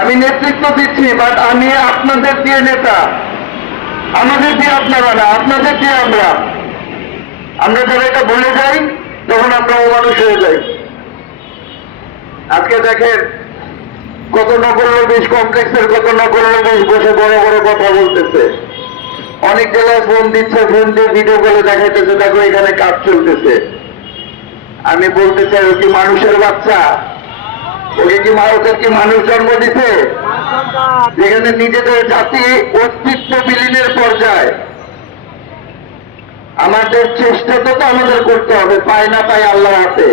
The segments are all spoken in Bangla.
আমি নেতৃত্ব দিচ্ছি, বাট আমি আপনাদের দিয়ে নেতা, আমাদের দিয়ে আপনারা না, আপনাদের দিয়ে আমরা। আমরা যারা এটা ভুলে যাই তখন আমরা অমানুষ হয়ে যাই। আজকে দেখেন কত নগর বেশ কমপ্লেক্সের কত নগর বেশ বসে বড় বড় কথা বলতেছে, অনেক জায়গায় ফোন দিচ্ছে, ফোন দিয়ে ভিডিও করে দেখাইতেছে, দেখো এখানে কাজ চলতেছে। আমি বলতে চাই ও কি মানুষের বাচ্চা? ওকে কি ওদের কি মানুষ জন্ম দিতে? যেখানে নিজেদের জাতি অস্তিত্ব বিলীনের পর্যায়ে। আমাদের চেষ্টা তো আমাদের করতে হবে, পাই না পাই আল্লাহ হাতে।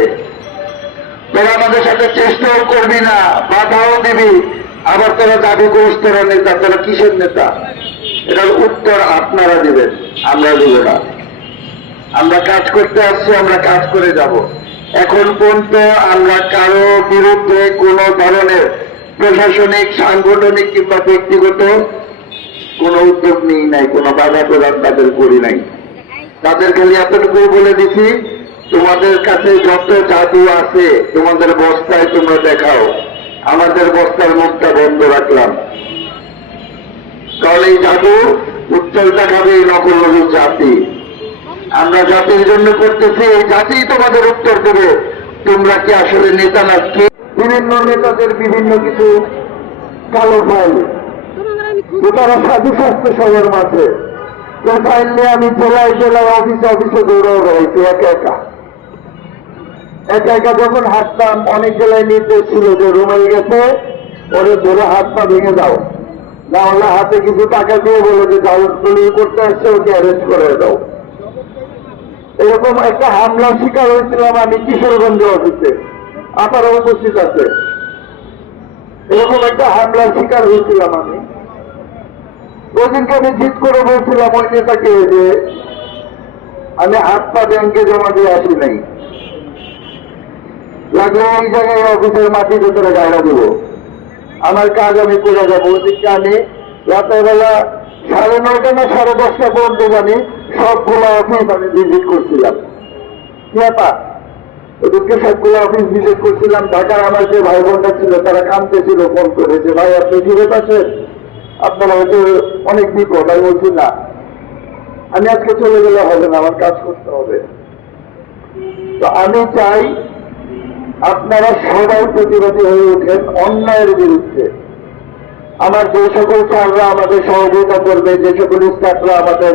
তোরা আমাদের সাথে চেষ্টাও করবি না, বাধাও দিবি, আবার তোরা দাবি করিস তোরা নেতা। তোরা কিসের নেতা? এটার উত্তর আপনারা দিবেন, আমরা দিব না। আমরা কাজ করতে আসছি, আমরা কাজ করে যাব। এখন পর্যন্ত আমরা কারো বিরুদ্ধে কোন ধরনের প্রশাসনিক, সাংগঠনিক কিংবা ব্যক্তিগত কোন উদ্যোগ নিই নাই, কোন বাধা প্রদান তাদের করি নাই। তাদের খালি এতটুকু বলে দিছি, তোমাদের কাছে যত জাদু আছে তোমাদের বস্তায় তোমরা দেখাও, আমাদের বস্তার মুখটা বন্ধ রাখলাম। কারণ এই জাদু উচ্চল দেখাবে এই নকল জাতি। আমরা জাতির জন্য করতেছি, এই জাতি তোমাদের উত্তর দেবে তোমরা কি আসলে নেতা না কি। বিভিন্ন নেতাদের বিভিন্ন কিছু কালো ফাইল, তারা সাধু স্বাস্থ্য সবার মাঝে ফাইল নিয়ে আমি জেলায় জেলায় অফিসে অফিসে দৌড়াও রয়েছি একা একা। একা একা যখন হাঁটতাম, অনেক জেলায় নির্দেশ ছিল যে রুমাল গেছে ওরে ধরে হাত পা ভেঙে দাও, না হলে হাতে কিছু টাকা দিয়ে বলে যে দলিল করতে আসছে ওকে অ্যারেস্ট করে দাও। এরকম একটা হামলার শিকার হয়েছিলাম আমি কিশোরগঞ্জ অফিসে, আপনারা উপস্থিত আছে। এরকম একটা হামলার শিকার হয়েছিলাম আমি। ওদিনকে আমি জিত করে বলছিলাম ওই নেতাকে যে আমি হাত পা ব্যাংকে জমা দিয়ে আসি নাই, লাগলে এই জায়গায় অফিসের মাটি ভেতরে গাড়া দেবো, আমার কাজ আমি করে যাবো। ওদিনকে আমি রাতের বেলা 9:30 না 10:30 পর্যন্ত জানি সবগুলো অফিস আমি ভিজিট করছিলাম। ওদিনকে সবগুলো অফিস ভিজিট করছিলাম। ঢাকার আমার যে ভাই বোনটা ছিল তারা কাঁদতেছিল ফোন করে যে ভাই আপনি ফিরত আছেন, আপনার হয়তো অনেক বিপদ। আমি বলছি না, আমি আজকে চলে গেলে হবে না, আমার কাজ করতে হবে। তো আমি চাই আপনারা সবাই প্রতিবাদী হয়ে ওঠেন অন্যায়ের বিরুদ্ধে। আমার যে সকল স্যাররা আমাদের সহযোগিতা করবে, যে সকল স্টাফরা আমাদের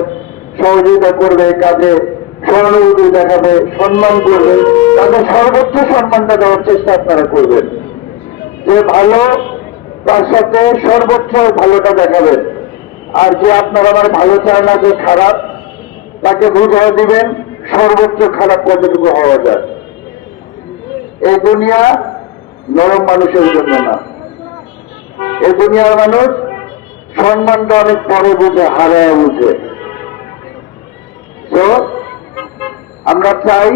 সহযোগিতা করবে, কাজে সহানুভূতি দেখাবে, সম্মান করবে, তাদের সর্বোচ্চ সম্মানটা দেওয়ার চেষ্টা আপনারা করবেন। যে ভালো তার সাথে সর্বোচ্চ ভালোটা দেখাবেন। আর যে আপনার আমার ভালো চায় না, যে খারাপ, তাকে বুঝিয়ে দিবেন সর্বোচ্চ খারাপ কতটুকু হওয়া যায়। এই দুনিয়া নরম মানুষের জন্য না, এই দুনিয়ার মানুষ সম্মানটা অনেক পরে বুঝে, হারায় বুঝে। তো আমরা চাই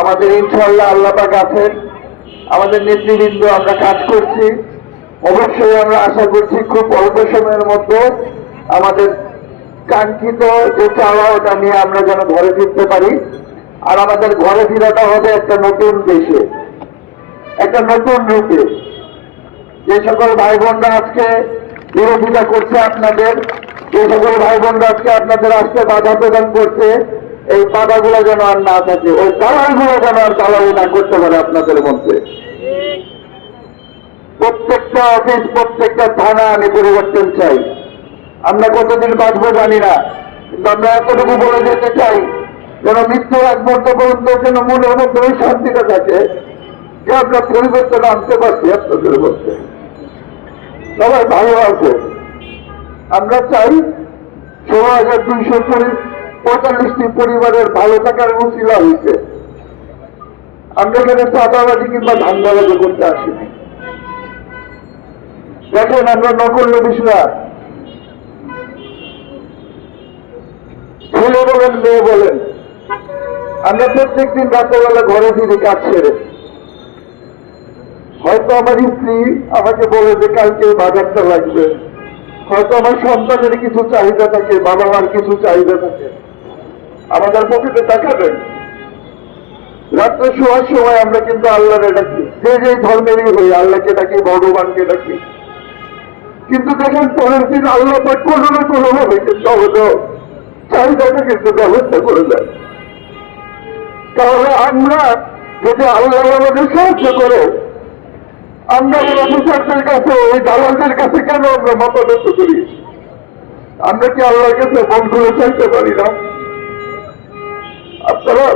আমাদের ইনশাআল্লাহ আল্লাহ পাক আছেন, আমাদের নেতৃবৃন্দ, আমরা কাজ করছি। অবশ্যই আমরা আশা করছি খুব অল্প সময়ের মধ্যে আমাদের কাঙ্ক্ষিত যে চাওয়া ওটা নিয়ে আমরা যেন ঘরে ফিরতে পারি। আর আমাদের ঘরে ফিরাটা হবে একটা নতুন দেশে, একটা নতুন রূপে। যে সকল ভাই বোনরা আজকে বিরোধিতা করছে আপনাদের, যে সকল ভাই বোনরা আজকে আপনাদের আসতে বাধা প্রদান করছে, এই বাধাগুলো যেন আর না থাকে, ওই দালালগুলো যেন আর দালালি না করতে পারে আপনাদের মধ্যে। প্রত্যেকটা অফিস, প্রত্যেকটা থানা আমি পরিবর্তন চাই। আমরা কতদিন বাঁচবো জানি না, কিন্তু আমরা এতটুকু বলে যেতে চাই যেন মৃত্যুর এক মুহূর্ত পর্যন্ত যেন মনের মধ্যে ওই শান্তিটা থাকে যে আমরা পরিবর্তন আনতে পারছি আপনাদের মধ্যে, সবাই ভালো আছে। আমরা চাই 16,245টি পরিবারের ভালো থাকার উচিলা হয়েছে। আমরা এখানে চাঁদাবাজি কিংবা ধান্দাবাজি করতে আসিনি। দেখেন আমরা নকল বিষয়রা, ছেলে বলেন মেয়ে বলেন, আমরা প্রত্যেকদিন রাত্রেবেলা ঘরে ফিরে কাজ ছেড়ে। হয়তো আমার স্ত্রী আমাকে বলে যে কালকে বাজারটা লাগবে, হয়তো আমার সন্তানের কিছু চাহিদা থাকে, বাবা মার কিছু চাহিদা থাকে, আমাদের পকেটে টাকা দেয়। রাত্রে শোয়ার সময় আমরা কিন্তু আল্লাহরে ডাকি, যে যে ধর্মেরই হই, আল্লাহকে ডাকি, ভগবানকে ডাকি। কিন্তু দেখেন পরের দিন আল্লাহ পাক কোনো না কোনো ভাবে কিন্তু আমাদের চাহিদাটা কিন্তু ব্যবস্থা করে দেয়। তাহলে আমরা যদি আল্লাহ আমাদের সাহায্য করে, আমরা ওই অফিসারদের কাছে, ওই দালালদের কাছে কেন আমরা মাথা নত করি? আমরা কি আল্লাহর কাছে মন করে চাইতে পারি না? আপনারা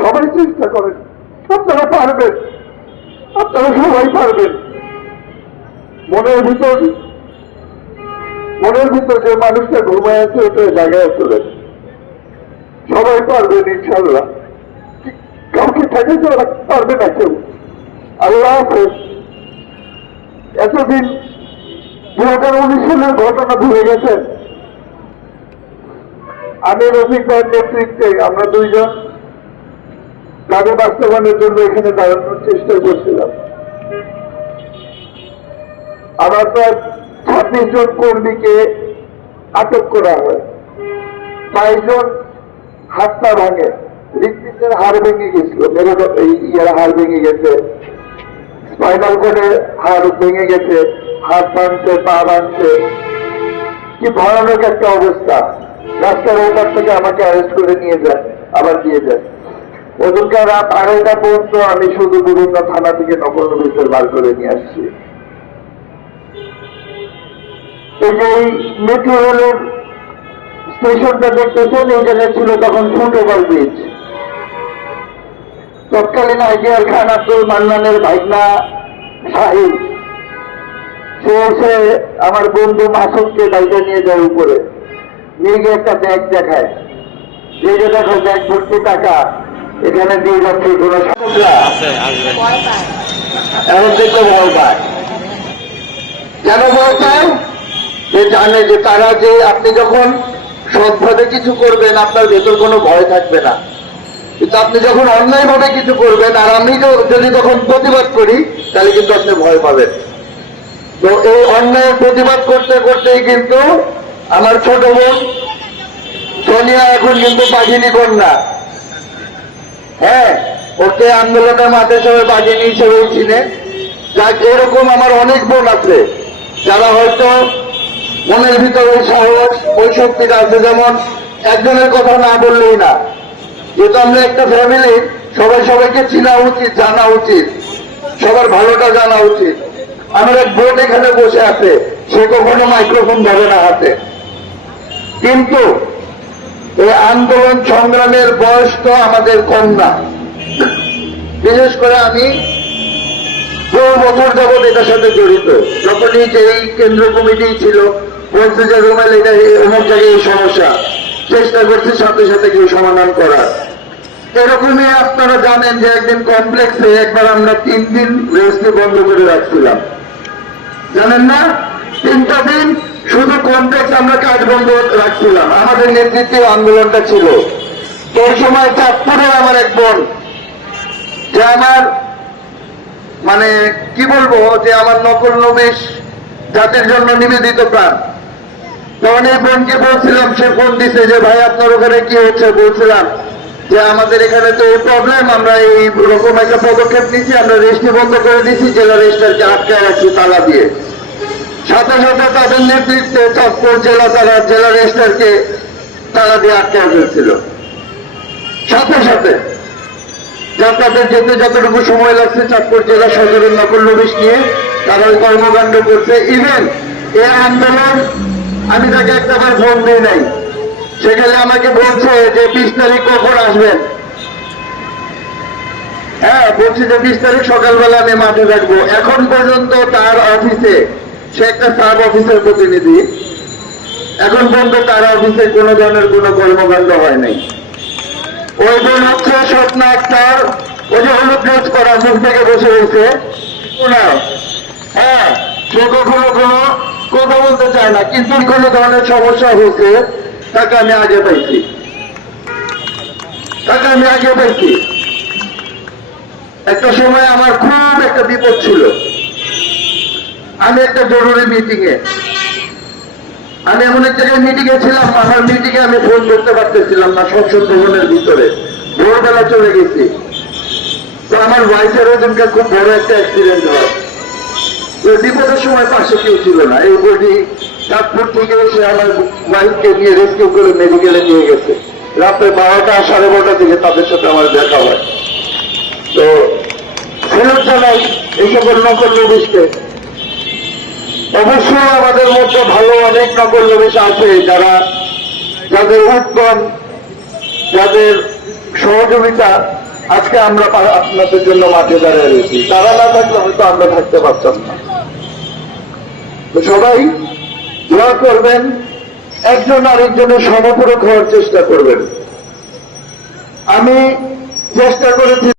সবাই চেষ্টা করেন, আপনারা পারবেন, আপনারা সবাই পারবেন। মনের ভিতর যে মানুষটা ঘুমায় আছে ওটা জায়গায় চলেন, সবাই পারবেন ইনশাল্লাহ। কাউকে ঠেকে যাওয়া পারবে না কেউ। আল্লাহ হাফেজ। এতদিন 2019 সালের ঘটনা ভুলে গেছেন। আমি রফিক ভাইয়ের নেতৃত্বে আমরা দুইজন দাবি বাস্তবায়নের জন্য এখানে দাঁড়ানোর চেষ্টা করছিলাম। আমার প্রায় 26 জন কর্মীকে আটক করা হয়। 22 জন হাত পা ভাঙে, হৃৎপিণ্ডের হাড় ভেঙে গেছিল, হাড় ভেঙে গেছে, স্পাইনাল কর্ডের হাড় ভেঙে গেছে, হাত ভাঙছে, পা ভাঙছে। কি ভয়ানক একটা অবস্থা। রাস্তার ওপার থেকে আমাকে অ্যারেস্ট করে নিয়ে যায়, আবার দিয়ে যায়। ওদিনকার রাত 2:30 পর্যন্ত আমি শুধু বিভিন্ন থানা থেকে নকল নোটিশ বার করে নিয়ে আসছি। এই যে মেট্রো রেলের স্টেশনটা দেখতেছেন, এই জায়গায় ছিল তখন ফুটওভার ব্রিজ। তৎকালীন আইডিয়াল খান আব্দুল মান্নানের ভাইগনা শাহিদ, সে এসে আমার বন্ধু মাসুদকে গাড়িটা নিয়ে যায় উপরে, নিয়ে গিয়ে একটা ব্যাগ দেখায়, যে দেখো ব্যাগ ভর্তি টাকা, এখানে দিয়ে যাচ্ছে কোনো সমস্যা। এমন দেখলে ভয় পায়। কেন ভয় পায়? যে জানে যে তারা, যে আপনি যখন সৎভাবে কিছু করবেন আপনার ভেতর কোনো ভয় থাকবে না, কিন্তু আপনি যখন অন্যায় ভাবে কিছু করবেন আর আমি যদি তখন প্রতিবাদ করি তাহলে কিন্তু আপনি ভয় পাবেন। তো এই অন্যায় প্রতিবাদ করতে করতেই কিন্তু আমার ছোট বোন সোনিয়া এখন কিন্তু বাঘিনী কন্যা। হ্যাঁ, ওকে আন্দোলনের মাঠে সবাই বাঘিনী হিসেবে চিনে। যাক, এরকম আমার অনেক বোন আছে যারা হয়তো মনের ভিতরে ওই সাহস, ওই শক্তিটা আছে। যেমন একজনের কথা না বললেই না, যেহেতু আমরা একটা ফ্যামিলি, সবাই সবাইকে চিনা উচিত, জানা উচিত, সবার ভালোটা জানা উচিত। আমার এক বোন এখানে বসে আছে, সে কখনো মাইক্রোফোন ধরে না হাতে, কিন্তু এই আন্দোলন সংগ্রামের বয়স তো আমাদের কম না। বিশেষ করে আমি 2 বছর যাবৎ এটার সাথে জড়িত। যখনই যে এই কেন্দ্র কমিটি ছিল, বলছে যে রুমেল এটা অমুক জায়গায় এই সমস্যা, চেষ্টা করছি সাথে সাথে কেউ সমাধান করার। এরকমই আপনারা জানেন যে একদিন কমপ্লেক্সে একবার আমরা 3 দিন রেস্টে বন্ধ করে রাখছিলাম, জানেন না? 3টা দিন শুধু কমপ্লেক্স আমরা কাজ বন্ধ রাখছিলাম। আমাদের নেতৃত্বে আন্দোলনটা ছিল। ওই সময় চাঁদপুরে আমার এক বোন, যে আমার মানে কি বলবো, যে আমার নকল নবিশ জাতির জন্য নিবেদিত প্রাণ, তখন এই বোনকে বলছিলাম, সে ফোন দিছে যে ভাই আপনার ওখানে কি হচ্ছে? বলছিলাম যে আমাদের এখানে তো এই প্রবলেম, আমরা এই রকম একটা পদক্ষেপ নিচ্ছি, আমরা রেস্টে বন্ধ করে দিচ্ছি, জেলা রেজিস্ট্রারকে আটকায় রাখছি তালা দিয়ে। সাথে সাথে তাদের নেতৃত্বে চাঁদপুর জেলা, তারা জেলা রেজিস্ট্রারকে তালা দিয়ে আটকায় ফেলছিল সাথে সাথে। যা তাদের যেতে যতটুকু সময় লাগছে, চাঁদপুর জেলা সদরের নকল নোটিশ নিয়ে তারা ওই কর্মকাণ্ড করছে। ইভেন এই আন্দোলন আমি তাকে একটাবার ফোন দিই নাই, সেখানে আমাকে বলছে যে 20 তারিখ কখন আসবেন? হ্যাঁ, বলছি যে 20 তারিখ সকালবেলা আমি মাঠে থাকবো। এখন পর্যন্ত তার অফিসে, সে একটা সাব অফিসের প্রতিনিধি, এখন পর্যন্ত তার অফিসে কোনো ধরনের কোনো কর্মকাণ্ড হয় নাই। ওই বোন হচ্ছে স্বপ্না আক্তার, ওই যে হলুদ ড্রেস করা, মুখ থেকে বসে রয়েছে, হ্যাঁ, সে কখনো কোনো কথা বলতে চায় না, কিন্তু কোনো ধরনের সমস্যা হয়েছে তাকে আমি আগে পাইছি, একটা সময় আমার খুব একটা বিপদ ছিল। আমি একটা জরুরি মিটিংয়ে, আমি এমন এক জায়গায় মিটিংয়ে ছিলাম, আমার মিটিংয়ে আমি ফোন করতে পারতেছিলাম না, সংসদ ভবনের ভিতরে ভোরবেলা চলে গেছি। তো আমার ওয়াইফের ওদিনকে খুব বড় একটা অ্যাক্সিডেন্ট হয়। তো বিপদের সময় পাশে কেউ ছিল না। এই বডি চাঁদপুর থেকে এসে আমার ওয়াইফকে নিয়ে রেস্কিউ করে মেডিকেলে নিয়ে গেছে। রাত্রে 12টা 12:30 থেকে তাদের সাথে আমার দেখা হয়। তো ফেরত জানাই এই সকল নকল নবিশকে। অবশ্যই আমাদের মধ্যে ভালো অনেক নকল নবিশ আছে, যাদের উত্তম, যাদের সহযোগিতা আজকে আমরা আপনাদের জন্য মাঠে দাঁড়িয়ে রয়েছি। তারা না থাকলে হয়তো আমরা থাকতে পারতাম না। তো সবাই দোয়া করবেন, একজন আরেকজনের সমপূরক হওয়ার চেষ্টা করবেন। আমি চেষ্টা করেছি